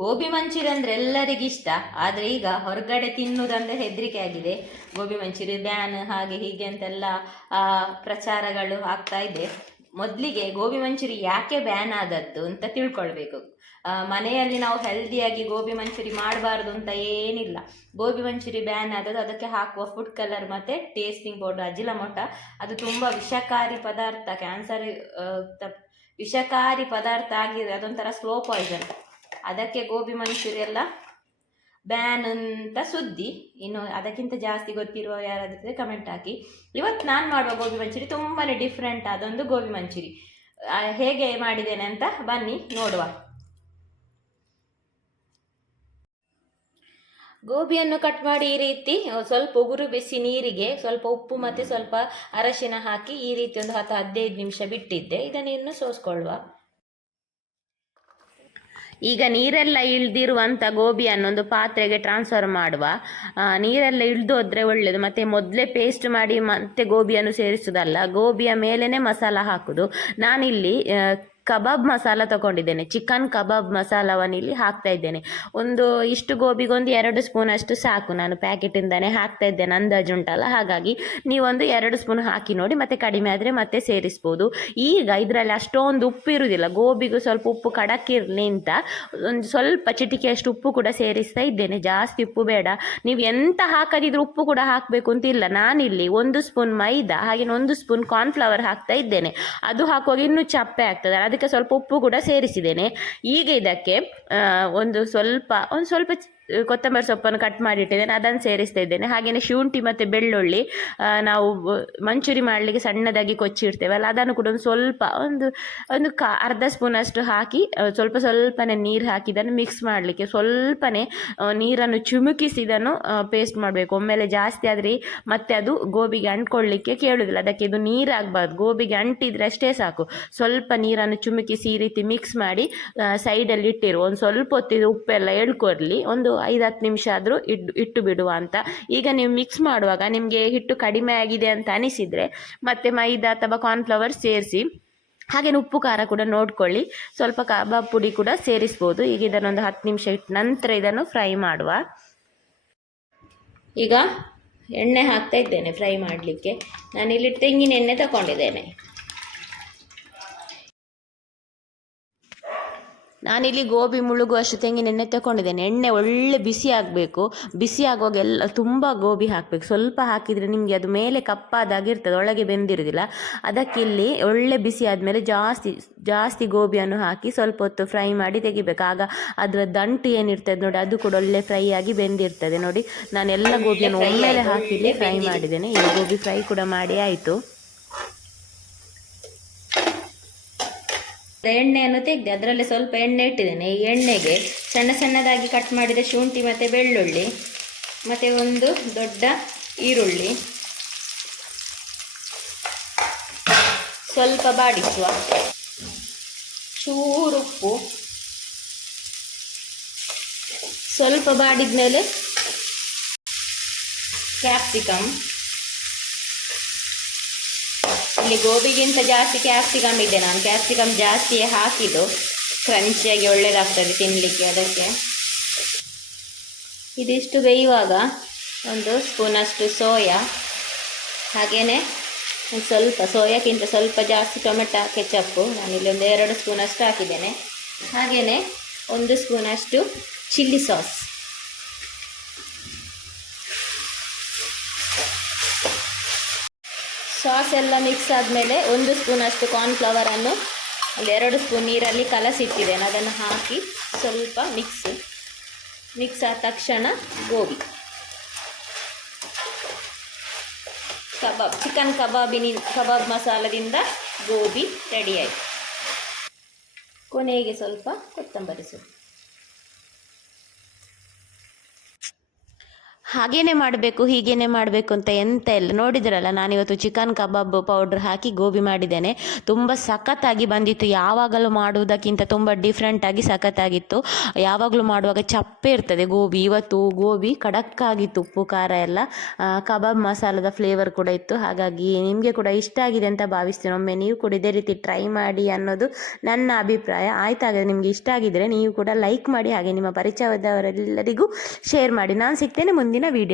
ಗೋಬಿ ಮಂಚೂರಿ ಅಂದ್ರೆ ಎಲ್ಲರಿಗಿಷ್ಟ ಆದ್ರೆ ಈಗ ಹೊರಗಡೆ ತಿನ್ನುವುದಂದ್ರೆ ಹೆದರಿಕೆ ಆಗಿದೆ. ಗೋಬಿ ಮಂಚೂರಿ, ಬ್ಯಾನ್, ಹಾಗೆ ಹೀಗೆ ಅಂತೆಲ್ಲ ಪ್ರಚಾರಗಳು ಆಗ್ತಾ ಇದೆ. ಮೊದಲಿಗೆ ಗೋಬಿ ಮಂಚೂರಿ ಯಾಕೆ ಬ್ಯಾನ್ ಆದದ್ದು ಅಂತ ತಿಳ್ಕೊಳ್ಬೇಕು. ಮನೆಯಲ್ಲಿ ನಾವು ಹೆಲ್ದಿಯಾಗಿ ಗೋಬಿ ಮಂಚೂರಿ ಮಾಡಬಾರ್ದು ಅಂತ ಏನಿಲ್ಲ. ಗೋಬಿ ಮಂಚೂರಿ ಬ್ಯಾನ್ ಆದದ್ದು ಅದಕ್ಕೆ ಹಾಕುವ ಫುಡ್ ಕಲರ್ ಮತ್ತೆ ಟೇಸ್ಟಿಂಗ್ ಪೌಡರ್ ಅಜಿಲಮೊಟ. ಅದು ತುಂಬಾ ವಿಷಕಾರಿ ಪದಾರ್ಥ ಕ್ಯಾನ್ಸರ್ ವಿಷಕಾರಿ ಪದಾರ್ಥ ಆಗಿದೆ ಅದೊಂಥರ ಸ್ಲೋ ಪಾಯ್ಸನ್ ಅದಕ್ಕೆ ಗೋಬಿ ಮಂಚೂರಿ ಎಲ್ಲ ಬ್ಯಾನ್ ಅಂತ ಸುದ್ದಿ. ಇನ್ನು ಅದಕ್ಕಿಂತ ಜಾಸ್ತಿ ಗೊತ್ತಿರುವ ಯಾರಾದ್ರೆ ಕಮೆಂಟ್ ಹಾಕಿ. ಇವತ್ತು ನಾನು ಮಾಡುವ ಗೋಬಿ ಮಂಚೂರಿ ತುಂಬಾನೇ ಡಿಫ್ರೆಂಟ್ ಅದೊಂದು ಗೋಬಿ ಮಂಚೂರಿ. ಹೇಗೆ ಮಾಡಿದ್ದೇನೆ ಅಂತ ಬನ್ನಿ, ನೋಡುವ. ಗೋಬಿಯನ್ನು ಕಟ್ ಮಾಡಿ ಈ ರೀತಿ ಸ್ವಲ್ಪ ಉಗುರು ಬಿಸಿ ನೀರಿಗೆ, ಸ್ವಲ್ಪ ಉಪ್ಪು ಮತ್ತು ಸ್ವಲ್ಪ ಅರಶಿನ ಹಾಕಿ ಈ ರೀತಿ ಒಂದು ಹತ್ತು ಹದಿನೈದು ನಿಮಿಷ ಬಿಟ್ಟಿದ್ದೆ. ಇದನ್ನು ಸೋಸ್ಕೊಳ್ಳುವ. ಈಗ ನೀರೆಲ್ಲ ಇಳ್ದಿರುವಂಥ ಗೋಬಿಯನ್ನು ಒಂದು ಪಾತ್ರೆಗೆ ಟ್ರಾನ್ಸ್ಫರ್ ಮಾಡುವ. ನೀರೆಲ್ಲ ಇಳ್ದೋದ್ರೆ ಒಳ್ಳೆಯದು ಮತ್ತೆ ಮೊದಲೇ ಪೇಸ್ಟ್ ಮಾಡಿ ಮತ್ತೆ ಗೋಬಿಯನ್ನು ಸೇರಿಸೋದಲ್ಲ. ಗೋಬಿಯ ಮೇಲೇನೆ ಮಸಾಲ ಹಾಕುದು. ನಾನಿಲ್ಲಿ ಕಬಾಬ್ ಮಸಾಲ ತಗೊಂಡಿದ್ದೇನೆ. ಚಿಕನ್ ಕಬಾಬ್ ಮಸಾಲವನ್ನು ಇಲ್ಲಿ ಹಾಕ್ತಾ ಇದ್ದೇನೆ. ಒಂದು ಇಷ್ಟು ಗೋಬಿಗೊಂದು ಎರಡು ಸ್ಪೂನ್ ಅಷ್ಟು ಸಾಕು. ನಾನು ಪ್ಯಾಕೆಟಿಂದಾನೆ ಹಾಕ್ತಾ ಇದ್ದೇನೆ ಅಂದಾಜು ಉಂಟಲ್ಲ, ಹಾಗಾಗಿ ನೀವೊಂದು ಎರಡು ಸ್ಪೂನ್ ಹಾಕಿ ನೋಡಿ, ಮತ್ತೆ ಕಡಿಮೆ ಆದರೆ ಮತ್ತೆ ಸೇರಿಸ್ಬೋದು. ಈಗ ಇದರಲ್ಲಿ ಅಷ್ಟೊಂದು ಉಪ್ಪು ಇರುವುದಿಲ್ಲ. ಗೋಬಿಗೂ ಸ್ವಲ್ಪ ಉಪ್ಪು ಕಡಕ್ಕಿರಲಿ ಅಂತ ಒಂದು ಸ್ವಲ್ಪ ಚಿಟಿಕೆಯಷ್ಟು ಉಪ್ಪು ಕೂಡ ಸೇರಿಸ್ತಾ ಇದ್ದೇನೆ. ಜಾಸ್ತಿ ಉಪ್ಪು ಬೇಡ. ನೀವು ಎಂತ ಹಾಕದಿದ್ರು ಉಪ್ಪು ಕೂಡ ಹಾಕಬೇಕು ಅಂತ ಇಲ್ಲ. ನಾನಿಲ್ಲಿ ಒಂದು ಸ್ಪೂನ್ ಮೈದಾ ಹಾಗೆ ಒಂದು ಸ್ಪೂನ್ ಕಾರ್ನ್ಫ್ಲವರ್ ಹಾಕ್ತಾ ಇದ್ದೇನೆ. ಅದು ಹಾಕುವಾಗ ಇನ್ನೂ ಚಪ್ಪೆ ಆಗ್ತದೆ. ಅದಕ್ಕೆ ಸ್ವಲ್ಪ ಉಪ್ಪು ಕೂಡ ಸೇರಿಸಿದ್ದೇನೆ. ಈಗ ಇದಕ್ಕೆ ಒಂದು ಸ್ವಲ್ಪ ಒಂದು ಸ್ವಲ್ಪ ಕೊತ್ತಂಬರಿ ಸೊಪ್ಪನ್ನು ಕಟ್ ಮಾಡಿಟ್ಟಿದ್ದೇನೆ, ಅದನ್ನು ಸೇರಿಸ್ತಾ ಇದ್ದೇನೆ. ಹಾಗೆಯೇ ಶುಂಠಿ ಮತ್ತು ಬೆಳ್ಳುಳ್ಳಿ ನಾವು ಮಂಚೂರಿ ಮಾಡಲಿಕ್ಕೆ ಸಣ್ಣದಾಗಿ ಕೊಚ್ಚಿರ್ತೇವಲ್ಲ ಅದನ್ನು ಕೂಡ ಒಂದು ಸ್ವಲ್ಪ, ಒಂದು ಒಂದು ಕಾ, ಅರ್ಧ ಸ್ಪೂನಷ್ಟು ಹಾಕಿ ಸ್ವಲ್ಪ ಸ್ವಲ್ಪನೇ ನೀರು ಹಾಕಿ ಇದನ್ನು ಮಿಕ್ಸ್ ಮಾಡಲಿಕ್ಕೆ, ಸ್ವಲ್ಪನೇ ನೀರನ್ನು ಚುಮುಕಿಸಿ ಇದನ್ನು ಪೇಸ್ಟ್ ಮಾಡಬೇಕು. ಒಮ್ಮೆಲೆ ಜಾಸ್ತಿ ಆದರೆ ಮತ್ತೆ ಅದು ಗೋಬಿಗೆ ಅಂಟ್ಕೊಳ್ಳಿಕ್ಕೆ ಕೇಳುವುದಿಲ್ಲ ಅದಕ್ಕೆ ಇದು ನೀರಾಗಬಾರ್ದು. ಗೋಬಿಗೆ ಅಂಟಿದ್ರೆ ಅಷ್ಟೇ ಸಾಕು. ಸ್ವಲ್ಪ ನೀರನ್ನು ಚುಮುಕಿಸಿ ಈ ರೀತಿ ಮಿಕ್ಸ್ ಮಾಡಿ ಸೈಡಲ್ಲಿ ಇಟ್ಟಿರು. ಒಂದು ಸ್ವಲ್ಪ ಹೊತ್ತಿದು ಉಪ್ಪೆಲ್ಲ ಎಳ್ಕೊರ್ಲಿ. ಒಂದು ಐದು ಹತ್ತು ನಿಮಿಷ ಆದರೂ ಇಟ್ಟು ಇಟ್ಟು ಬಿಡುವ ಅಂತ. ಈಗ ನೀವು ಮಿಕ್ಸ್ ಮಾಡುವಾಗ ನಿಮಗೆ ಹಿಟ್ಟು ಕಡಿಮೆ ಆಗಿದೆ ಅಂತ ಅನಿಸಿದರೆ ಮತ್ತೆ ಮೈದಾ ಅಥವಾ ಕಾರ್ನ್ಫ್ಲವರ್ ಸೇರಿಸಿ, ಹಾಗೇನು ಉಪ್ಪು, ಖಾರ ಕೂಡ ನೋಡ್ಕೊಳ್ಳಿ. ಸ್ವಲ್ಪ ಕಬಾಬ್ ಪುಡಿ ಕೂಡ ಸೇರಿಸ್ಬೋದು. ಈಗ ಇದನ್ನೊಂದು ಹತ್ತು ನಿಮಿಷ ಇಟ್ಟು ನಂತರ ಇದನ್ನು ಫ್ರೈ ಮಾಡುವ. ಈಗ ಎಣ್ಣೆ ಹಾಕ್ತಾ ಇದ್ದೇನೆ ಫ್ರೈ ಮಾಡಲಿಕ್ಕೆ. ನಾನಿಲ್ಲಿ ತೆಂಗಿನ ಎಣ್ಣೆ ತಗೊಂಡಿದ್ದೇನೆ. ನಾನಿಲ್ಲಿ ಗೋಬಿ ಮುಳುಗುವಷ್ಟು ತೆಂಗಿನ ಎಣ್ಣೆ ತಗೊಂಡಿದ್ದೇನೆ ಎಣ್ಣೆ ಒಳ್ಳೆ ಬಿಸಿ ಆಗಬೇಕು. ಬಿಸಿ ಆಗುವಾಗ ಎಲ್ಲ ತುಂಬ ಗೋಬಿ ಹಾಕಬೇಕು. ಸ್ವಲ್ಪ ಹಾಕಿದರೆ ನಿಮಗೆ ಅದು ಮೇಲೆ ಕಪ್ಪಾದಾಗಿರ್ತದೆ ಒಳಗೆ ಬೆಂದಿರೋದಿಲ್ಲ. ಅದಕ್ಕೆ ಇಲ್ಲಿ ಒಳ್ಳೆ ಬಿಸಿ ಆದಮೇಲೆ ಜಾಸ್ತಿ ಜಾಸ್ತಿ ಗೋಬಿಯನ್ನು ಹಾಕಿ ಸ್ವಲ್ಪ ಹೊತ್ತು ಫ್ರೈ ಮಾಡಿ ತೆಗಿಬೇಕು. ಆಗ ಅದರ ದಂಟು ಏನಿರ್ತದೆ ನೋಡಿ ಅದು ಕೂಡ ಒಳ್ಳೆ ಫ್ರೈ ಆಗಿ ಬೆಂದಿರ್ತದೆ ನೋಡಿ. ನಾನು ಎಲ್ಲ ಗೋಬಿಯನ್ನು ಒಮ್ಮೆಲೆ ಹಾಕಿಲ್ಲಿ ಫ್ರೈ ಮಾಡಿದ್ದೇನೆ. ಈ ಗೋಬಿ ಫ್ರೈ ಕೂಡ ಮಾಡಿ ಆಯಿತು. ಎಣ್ಣೆಯನ್ನು ತೆಗೆದು, ಅದರಲ್ಲಿ ಸ್ವಲ್ಪ ಎಣ್ಣೆ ಇಟ್ಟಿದ್ದೇನೆ. ಈ ಎಣ್ಣೆಗೆ ಸಣ್ಣ ಸಣ್ಣದಾಗಿ ಕಟ್ ಮಾಡಿದ ಶುಂಠಿ ಮತ್ತು ಬೆಳ್ಳುಳ್ಳಿ ಮತ್ತು ಒಂದು ದೊಡ್ಡ ಈರುಳ್ಳಿ ಸ್ವಲ್ಪ ಬಾಡಿಸುವ. ಚೂರುಪ್ಪು ಸ್ವಲ್ಪ ಬಾಡಿದ ಮೇಲೆ ಕ್ಯಾಪ್ಸಿಕಮ್ ಇಲ್ಲಿ ಗೋಬಿಗಿಂತ ಜಾಸ್ತಿ ಕ್ಯಾಪ್ಸಿಕಮ್ ಇದೆ. ನಾನು ಕ್ಯಾಪ್ಸಿಕಮ್ ಜಾಸ್ತಿಯೇ ಹಾಕಿದ್ದು. ಕ್ರಂಚಿಯಾಗಿ ಒಳ್ಳೇದಾಗ್ತದೆ ತಿನ್ನಲಿಕ್ಕೆ ಅದಕ್ಕೆ. ಇದಿಷ್ಟು ಬೇಯುವಾಗ ಒಂದು ಸ್ಪೂನಷ್ಟು ಸೋಯಾ. ಹಾಗೆಯೇ ಒಂದು ಸ್ವಲ್ಪ, ಸೋಯಾಕ್ಕಿಂತ ಸ್ವಲ್ಪ ಜಾಸ್ತಿ ಟೊಮೆಟೊ ಕೆಚಪ್ಪು. ನಾನಿಲ್ಲಿ ಒಂದು ಎರಡು ಸ್ಪೂನಷ್ಟು ಹಾಕಿದ್ದೇನೆ. ಹಾಗೆಯೇ ಒಂದು ಸ್ಪೂನಷ್ಟು ಚಿಲ್ಲಿ ಸಾಸ್. ಸಾಸ್ ಎಲ್ಲ ಮಿಕ್ಸ್ ಆದಮೇಲೆ ಒಂದು ಸ್ಪೂನಷ್ಟು ಕಾರ್ನ್ಫ್ಲವರನ್ನು ಒಂದು ಎರಡು ಸ್ಪೂನ್ ನೀರಲ್ಲಿ ಕಲಸಿಟ್ಟಿದ್ದೇನೆ. ಅದನ್ನು ಹಾಕಿ ಸ್ವಲ್ಪ ಮಿಕ್ಸ್ ಮಿಕ್ಸ್ ಆದ ತಕ್ಷಣ ಗೋಬಿ. ಕಬಾಬ್ ಚಿಕನ್ ಕಬಾಬಿನ, ಕಬಾಬ್ ಮಸಾಲದಿಂದ ಗೋಬಿ ರೆಡಿಯಾಯಿತು ಕೊನೆಗೆ ಸ್ವಲ್ಪ ಕೊತ್ತಂಬರಿ ಸೊಪ್ಪು. ಹಾಗೇನೆ ಮಾಡಬೇಕು, ಹೀಗೇನೆ ಮಾಡಬೇಕು ಅಂತ ಎಂತ ಇಲ್ಲ. ನೋಡಿದ್ರಲ್ಲ, ನಾನಿವತ್ತು ಚಿಕನ್ ಕಬಾಬ್ ಪೌಡ್ರ್ ಹಾಕಿ ಗೋಬಿ ಮಾಡಿದ್ದೇನೆ. ತುಂಬ ಸಖತ್ತಾಗಿ ಬಂದಿತ್ತು. ಯಾವಾಗಲೂ ಮಾಡುವುದಕ್ಕಿಂತ ತುಂಬ ಡಿಫ್ರೆಂಟಾಗಿ ಸಖತ್ತಾಗಿತ್ತು. ಯಾವಾಗಲೂ ಮಾಡುವಾಗ ಚಪ್ಪೆ ಇರ್ತದೆ ಗೋಬಿ. ಇವತ್ತು ಗೋಬಿ ಖಡಕ್ಕಾಗಿತ್ತು ಉಪ್ಪು, ಖಾರ ಎಲ್ಲ. ಕಬಾಬ್ ಮಸಾಲದ ಫ್ಲೇವರ್ ಕೂಡ ಇತ್ತು. ಹಾಗಾಗಿ ನಿಮಗೆ ಕೂಡ ಇಷ್ಟ ಆಗಿದೆ ಅಂತ ಭಾವಿಸ್ತೀನಿ. ಒಮ್ಮೆ ನೀವು ಕೂಡ ಇದೇ ರೀತಿ ಟ್ರೈ ಮಾಡಿ ಅನ್ನೋದು ನನ್ನ ಅಭಿಪ್ರಾಯ. ಆಯ್ತಾಗಾದ್ರೆ ನಿಮಗೆ ಇಷ್ಟ ಆಗಿದ್ರೆ ನೀವು ಕೂಡ ಲೈಕ್ ಮಾಡಿ, ಹಾಗೆ ನಿಮ್ಮ ಪರಿಚಯದವರೆಲ್ಲರಿಗೂ ಶೇರ್ ಮಾಡಿ. ನಾನು ಸಿಗ್ತೇನೆ ಮುಂದಿನ വീഡിയോ